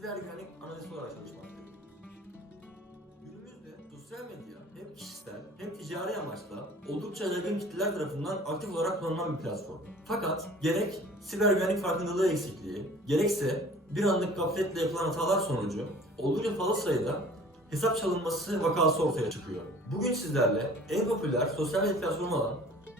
siber güvenlik analisti olarak çalışmaktayım. Günümüzde sosyal medya hem kişisel hem ticari amaçla oldukça yaygın kitleler tarafından aktif olarak kullanılan bir platform. Fakat gerek siber güvenlik farkındalığı eksikliği, gerekse bir anlık gafletle yapılan hatalar sonucu oldukça fazla sayıda hesap çalınması vakası ortaya çıkıyor. Bugün sizlerle en popüler sosyal medya platformu olan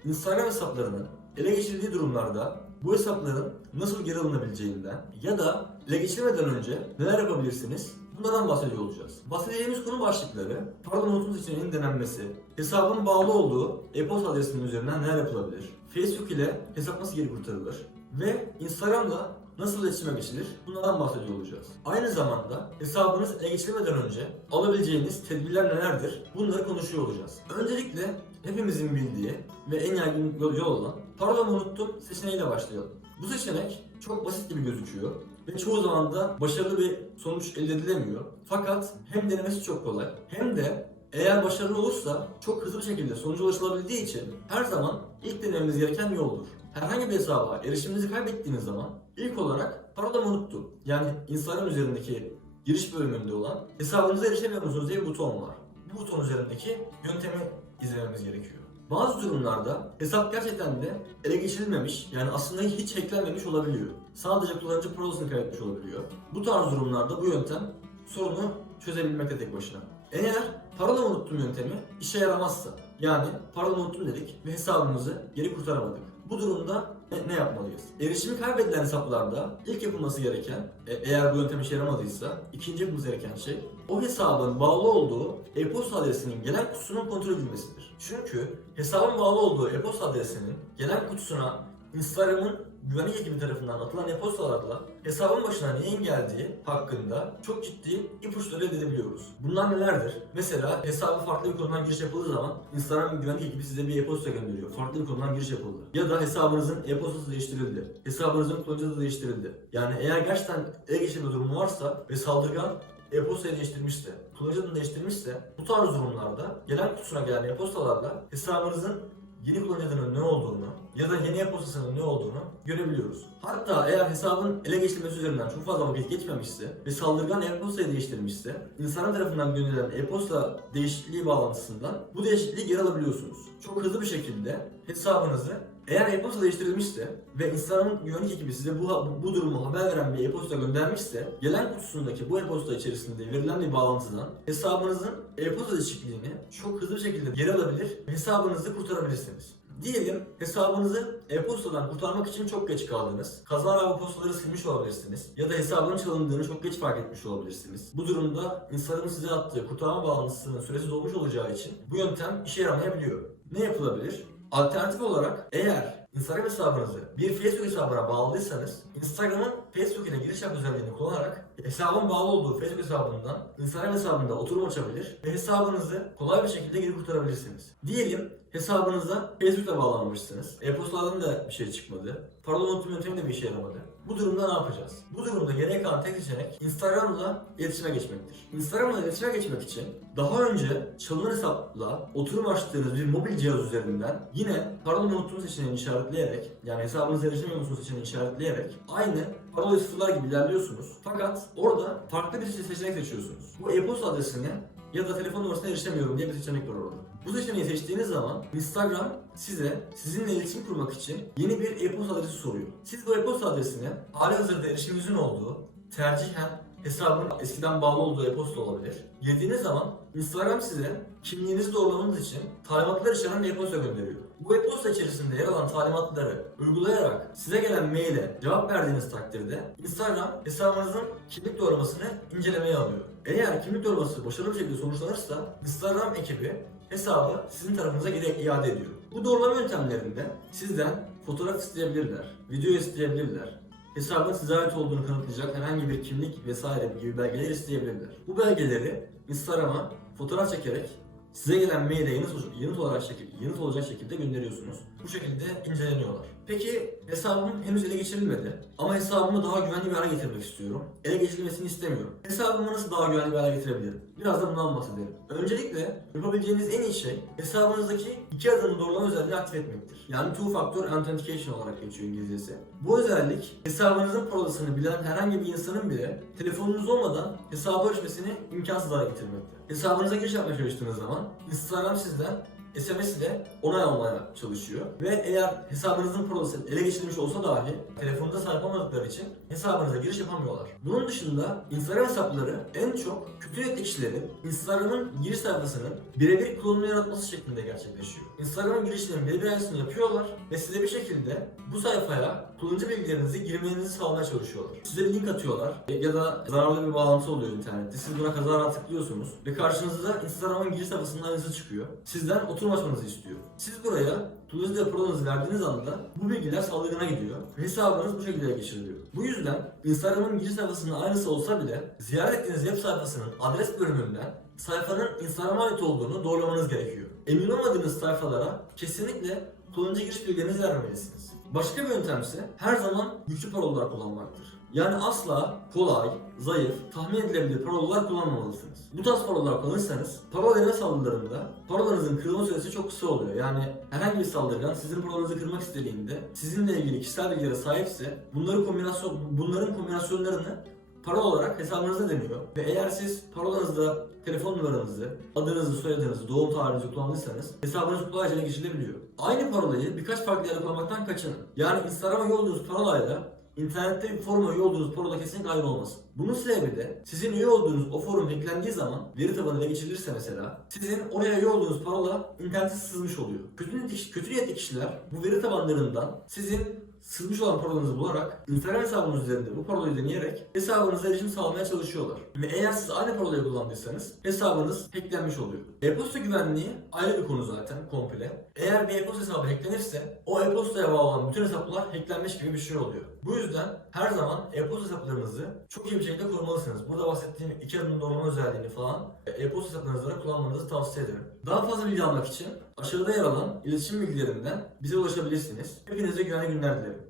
Instagram hesaplarının ele geçirildiği durumlarda bu hesapların nasıl geri alınabileceğinden ya da ele geçirmeden önce neler yapabilirsiniz bunlardan bahsediyor olacağız. Bahsedeceğimiz konu başlıkları, pardon unutum seçeneğinin denenmesi, hesabın bağlı olduğu e-posta adresinin üzerinden neler yapılabilir, Facebook ile hesap nasıl geri kurtarılır ve Instagram'la nasıl iletişime geçilir bunlardan bahsediyor olacağız. Aynı zamanda hesabınız ele geçirmeden önce alabileceğiniz tedbirler nelerdir bunları konuşuyor olacağız. Öncelikle hepimizin bildiği ve en yaygın yol olan pardon unuttum seçeneğiyle başlayalım. Bu seçenek çok basit gibi gözüküyor ve çoğu zaman da başarılı bir sonuç elde edilemiyor. Fakat hem denemesi çok kolay hem de eğer başarılı olursa çok hızlı bir şekilde sonuca ulaşılabildiği için her zaman ilk denememiz gereken yoldur. Herhangi bir hesaba erişiminizi kaybettiğiniz zaman ilk olarak parolamı unuttum. Yani Instagram üzerindeki giriş bölümünde olan hesabınıza erişemiyor musunuz diye bir buton var. Bu buton üzerindeki yöntemi izlememiz gerekiyor. Bazı durumlarda hesap gerçekten de ele geçirilmemiş yani aslında hiç hacklenmemiş olabiliyor. Sadece kullanıcı parolasını kaybetmiş olabiliyor. Bu tarz durumlarda bu yöntem sorunu çözebilmekte tek başına. Eğer parola unuttum yöntemi işe yaramazsa yani parola unuttum dedik ve hesabımızı geri kurtaramadık. Bu durumda ne, ne yapmalıyız? Erişimi kaybedilen hesaplarda ilk yapılması gereken e- eğer bu yöntem işe yaramadıysa ikinci yapılması gereken şey o hesabın bağlı olduğu e-posta adresinin gelen kutusunun kontrol edilmesidir. Çünkü hesabın bağlı olduğu e-posta adresinin gelen kutusuna Instagram'ın güvenlik ekibi tarafından atılan e-postalarla hesabın başına neyin geldiği hakkında çok ciddi ipuçları elde edebiliyoruz. Bunlar nelerdir? Mesela hesabı farklı bir konudan giriş yapıldığı zaman Instagram güvenlik ekibi size bir e-posta gönderiyor. Farklı bir konudan giriş yapıldı. Ya da hesabınızın e-postası değiştirildi. Hesabınızın kullanıcı adı değiştirildi. Yani eğer gerçekten ele geçirme durumu varsa ve saldırgan e-postayı değiştirmişse, kullanıcı adını değiştirmişse bu tarz durumlarda gelen kutusuna gelen e-postalarla hesabınızın yeni kullanıcı adının ne olduğunu ya da yeni e-postasının ne olduğunu görebiliyoruz. Hatta eğer hesabın ele geçirilmesi üzerinden çok fazla vakit geçmemişse ve saldırgan e-postayı değiştirmişse insanın tarafından gönderilen e-posta değişikliği bağlantısından bu değişikliği geri alabiliyorsunuz. Çok hızlı bir şekilde hesabınızı eğer e-posta değiştirilmişse ve Instagram'ın güvenlik ekibi size bu, bu, durumu haber veren bir e-posta göndermişse gelen kutusundaki bu e-posta içerisinde verilen bir bağlantıdan hesabınızın e-posta değişikliğini çok hızlı bir şekilde geri alabilir hesabınızı kurtarabilirsiniz. Diyelim hesabınızı e-postadan kurtarmak için çok geç kaldınız. Kazara bu postaları silmiş olabilirsiniz. Ya da hesabının çalındığını çok geç fark etmiş olabilirsiniz. Bu durumda Instagram'ın size attığı kurtarma bağlantısının süresi dolmuş olacağı için bu yöntem işe yaramayabiliyor. Ne yapılabilir? Alternatif olarak eğer Instagram hesabınızı bir Facebook hesabına bağladıysanız Instagram'ın Facebook ile giriş yap özelliğini kullanarak hesabın bağlı olduğu Facebook hesabından Instagram hesabında oturum açabilir ve hesabınızı kolay bir şekilde geri kurtarabilirsiniz. Diyelim hesabınıza Facebook'ta bağlanmışsınız. E-postalardan da bir şey çıkmadı. Parola unuttum yöntemi de bir işe yaramadı. Bu durumda ne yapacağız? Bu durumda geriye kalan tek seçenek Instagram'la iletişime geçmektir. Instagram'la iletişime geçmek için daha önce çalınan hesapla oturum açtığınız bir mobil cihaz üzerinden yine parola unuttum seçeneğini işaretleyerek yani hesabınıza erişemiyor musunuz seçeneğini işaretleyerek aynı parolayı sıfırlar gibi ilerliyorsunuz. Fakat orada farklı bir seçenek seçiyorsunuz. Bu e-posta adresini ya da telefon numarasına erişemiyorum diye bir seçenek var orada. Bu seçeneği seçtiğiniz zaman Instagram size sizinle iletişim kurmak için yeni bir e-posta adresi soruyor. Siz bu e-posta adresine hali hazırda erişiminizin olduğu, tercihen hesabın eskiden bağlı olduğu e-posta olabilir. Girdiğiniz zaman Instagram size kimliğinizi doğrulamanız için talimatlar içeren bir e-posta gönderiyor. Bu e-posta içerisinde yer alan talimatları uygulayarak size gelen maile cevap verdiğiniz takdirde Instagram hesabınızın kimlik doğrulamasını incelemeye alıyor. Eğer kimlik doğrulaması başarılı bir şekilde sonuçlanırsa Instagram ekibi hesabı sizin tarafınıza geri iade ediyor. Bu doğrulama yöntemlerinde sizden fotoğraf isteyebilirler, video isteyebilirler, hesabın size ait olduğunu kanıtlayacak herhangi bir kimlik vesaire gibi belgeler isteyebilirler. Bu belgeleri Instagram'a fotoğraf çekerek size gelen maile yanıt, yanıt olarak şekilde, yanıt olacak şekilde gönderiyorsunuz. Bu şekilde inceleniyorlar. Peki hesabım henüz ele geçirilmedi ama hesabımı daha güvenli bir hale getirmek istiyorum. Ele geçirilmesini istemiyorum. Hesabımı nasıl daha güvenli bir hale getirebilirim? Biraz da bundan bahsedelim. Öncelikle yapabileceğiniz en iyi şey hesabınızdaki iki adımlı doğrulama özelliğini aktif etmektir. Yani two factor authentication olarak geçiyor İngilizcesi. Bu özellik hesabınızın parolasını bilen herhangi bir insanın bile telefonunuz olmadan hesaba erişmesini imkansız hale getirmekte. Hesabınıza giriş yapmaya çalıştığınız zaman Instagram sizden SMS ile onay almaya çalışıyor. Ve eğer hesabınızın paroası ele geçirilmiş olsa dahi telefonda sahip olmadıkları için hesabınıza giriş yapamıyorlar. Bunun dışında Instagram hesapları en çok kötü niyetli kişilerin Instagram'ın giriş sayfasının birebir klonunu yaratması şeklinde gerçekleşiyor. Instagram'ın girişlerinin birebir aynısını yapıyorlar ve size bir şekilde bu sayfaya kullanıcı bilgilerinizi girmenizi sağlamaya çalışıyorlar. Size bir link atıyorlar ya da zararlı bir bağlantı oluyor internette. Siz buna kazara tıklıyorsunuz ve karşınızda Instagram'ın giriş sayfasının aynısı çıkıyor. Sizden oturum açmanızı istiyor. Siz buraya ve parolanızı verdiğiniz anda bu bilgiler saldırgına gidiyor hesabınız bu şekilde geçiriliyor. Bu yüzden Instagram'ın giriş sayfasının aynısı olsa bile ziyaret ettiğiniz web sayfasının adres bölümünden sayfanın Instagram'a ait olduğunu doğrulamanız gerekiyor. Emin olmadığınız sayfalara kesinlikle kullanıcı giriş bilgilerinizi vermemelisiniz. Başka bir yöntem ise her zaman güçlü parolalar kullanmaktır. Yani asla kolay, zayıf, tahmin edilebilir parolalar kullanmamalısınız. Bu tarz parolalar kullanırsanız parola deneme saldırılarında parolanızın kırılma süresi çok kısa oluyor. Yani herhangi bir saldırgan sizin parolanızı kırmak istediğinde sizinle ilgili kişisel bilgilere sahipse bunları kombinasyon bunların kombinasyonlarını parola olarak hesabınıza deniyor. Ve eğer siz parolanızda telefon numaranızı, adınızı, soyadınızı, doğum tarihinizi kullandıysanız hesabınız kolayca ele geçirilebiliyor. Aynı parolayı birkaç farklı yerde kullanmaktan kaçının. Yani Instagram'a yolladığınız parolayla İnternette bir foruma üye olduğunuz parola kesinlikle aynı olmasın. Bunun sebebi de sizin üye olduğunuz o forum hacklendiği zaman veri tabanı ele geçirilirse mesela sizin oraya üye olduğunuz parola internete sızmış oluyor. Kötü niyetli, kötü niyetli kişiler bu veri tabanlarından sizin sızmış olan parolanızı bularak Instagram hesabınız üzerinde bu parolayı deneyerek hesabınıza erişim sağlamaya çalışıyorlar. Ve eğer siz aynı parolayı kullandıysanız hesabınız hacklenmiş oluyor. E-posta güvenliği ayrı bir konu zaten komple. Eğer bir e-posta hesabı hacklenirse o e-postaya bağlı olan bütün hesaplar hacklenmiş gibi bir şey oluyor. Bu yüzden her zaman e-posta hesaplarınızı çok iyi bir şekilde korumalısınız. Burada bahsettiğim iki adım doğrulama özelliğini falan e-posta hesaplarınızda kullanmanızı tavsiye ederim. Daha fazla bilgi almak için aşağıda yer alan iletişim bilgilerinden bize ulaşabilirsiniz. Hepinize güvenli günler dilerim.